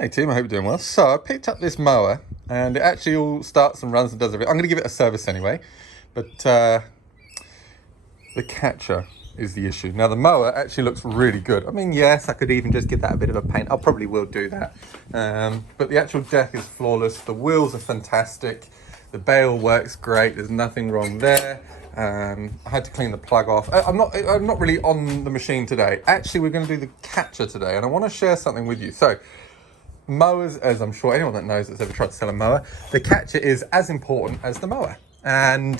Hey team, I hope you're doing well. So I picked up this mower and it actually all starts and runs and does everything. I'm going to give it a service anyway, but the catcher is the issue. Now the mower actually looks really good. I mean, yes, I could even just give that a bit of a paint. I probably will do that. But the actual deck is flawless. The wheels are fantastic. The bale works great. There's nothing wrong there. I had to clean the plug off. I'm not really on the machine today. Actually, we're going to do the catcher today, and I want to share something with you. So mowers, as I'm sure anyone that knows that's ever tried to sell a mower, the catcher is as important as the mower. And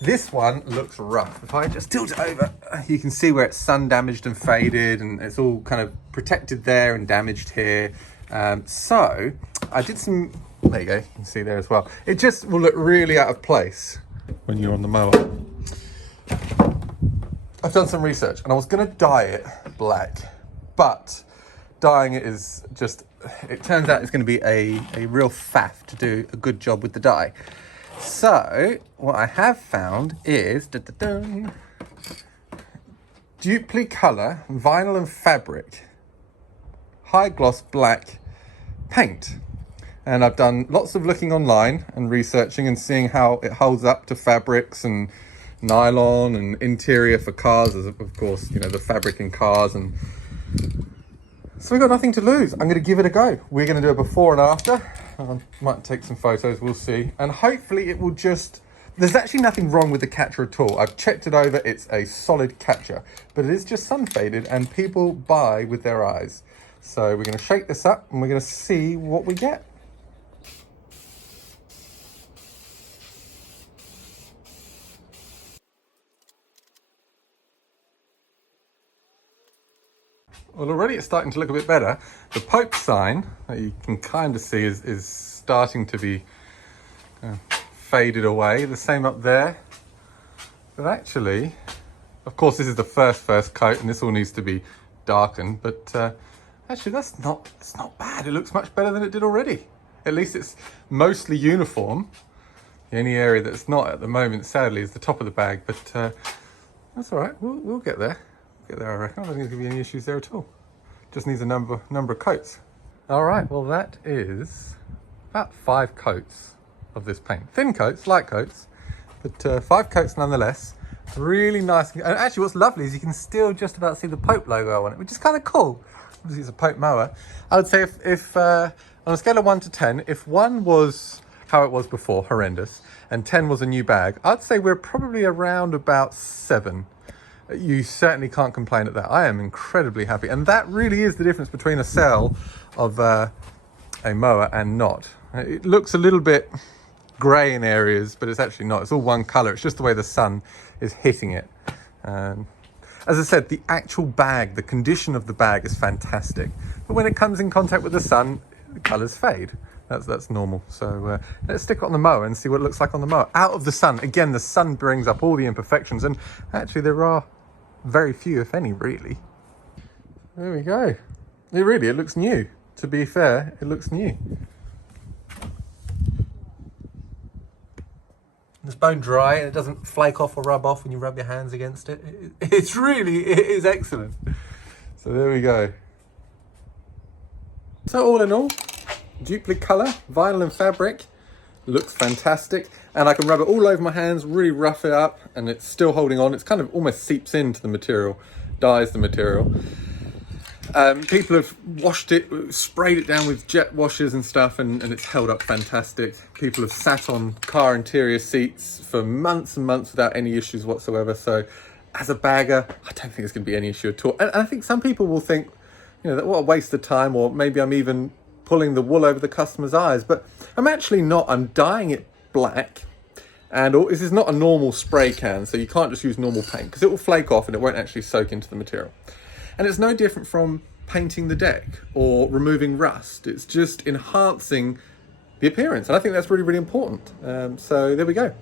this one looks rough. If I just tilt it over, you can see where it's sun damaged and faded, and it's all kind of protected there and damaged here. So I did some, there you go, you can see there as well. It just will look really out of place when you're on the mower. I've done some research and I was going to dye it black, but dyeing it is just, it turns out it's going to be a real faff to do a good job with the dye. So what I have found is Dupli color, vinyl and fabric, high gloss black paint. And I've done lots of looking online and researching and seeing how it holds up to fabrics and nylon and interior for cars, as of course, you know, the fabric in cars. And so we've got nothing to lose. I'm going to give it a go. We're going to do a before and after. I might take some photos, we'll see. And hopefully it will just, there's actually nothing wrong with the catcher at all. I've checked it over, it's a solid catcher, but it is just sun faded and people buy with their eyes. So we're going to shake this up and we're going to see what we get. Well, already it's starting to look a bit better. The Pope sign that you can kind of see is starting to be faded away. The same up there. But actually, of course, this is the first coat, and this all needs to be darkened. But actually, it's not bad. It looks much better than it did already. At least it's mostly uniform. The only area that's not at the moment, sadly, is the top of the bag. But that's all right. We'll get there. Get there, I reckon. I don't think there's going to be any issues there at all. Just needs a number of coats. All right, well that is about 5 coats of this paint. Thin coats, light coats, but 5 coats nonetheless. Really nice. And actually what's lovely is you can still just about see the Pope logo on it, which is kind of cool. Obviously it's a Pope mower. I would say if on a scale of 1 to 10, if 1 was how it was before, horrendous, and 10 was a new bag, I'd say we're probably around about 7. You certainly can't complain at that. I am incredibly happy. And that really is the difference between a sale of a mower and not. It looks a little bit grey in areas, but it's actually not. It's all one colour. It's just the way the sun is hitting it. As I said, the actual bag, the condition of the bag is fantastic. But when it comes in contact with the sun, the colours fade. That's normal. So let's stick it on the mower and see what it looks like on the mower. Out of the sun. Again, the sun brings up all the imperfections, and actually there are very few, if any, really. There we go. It looks new. To be fair, it looks new. It's bone dry and it doesn't flake off or rub off when you rub your hands against it. It is excellent. So there we go. So all in all, Dupli colour, vinyl and fabric, looks fantastic, and I can rub it all over my hands, really rough it up, and it's still holding on. It's kind of almost seeps into the material, dyes the material. People have washed it, sprayed it down with jet washers and stuff, and it's held up fantastic. People have sat on car interior seats for months and months without any issues whatsoever. So as a bagger, I don't think it's going to be any issue at all. And I think some people will think, you know, that what a waste of time, or maybe I'm even pulling the wool over the customer's eyes, but I'm actually not. I'm dyeing it black, and this is not a normal spray can, so you can't just use normal paint because it will flake off and it won't actually soak into the material. And it's no different from painting the deck or removing rust. It's just enhancing the appearance, and I think that's really, really important. So there we go.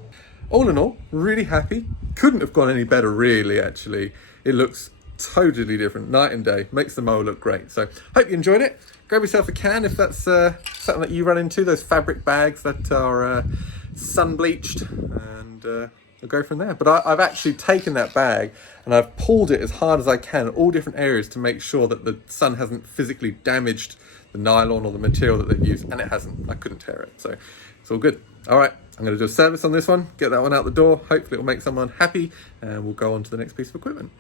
All in all, really happy. Couldn't have gone any better, really. Actually, it looks totally different, night and day. Makes the mower look great. So hope you enjoyed it. Grab yourself a can if that's something that you run into, those fabric bags that are sun bleached, and we'll go from there. But I've actually taken that bag and I've pulled it as hard as I can in all different areas to make sure that the sun hasn't physically damaged nylon or the material that they've used, and it hasn't. I couldn't tear it, so it's all good. All right, I'm going to do a service on this one, get that one out the door. Hopefully it'll make someone happy, and we'll go on to the next piece of equipment.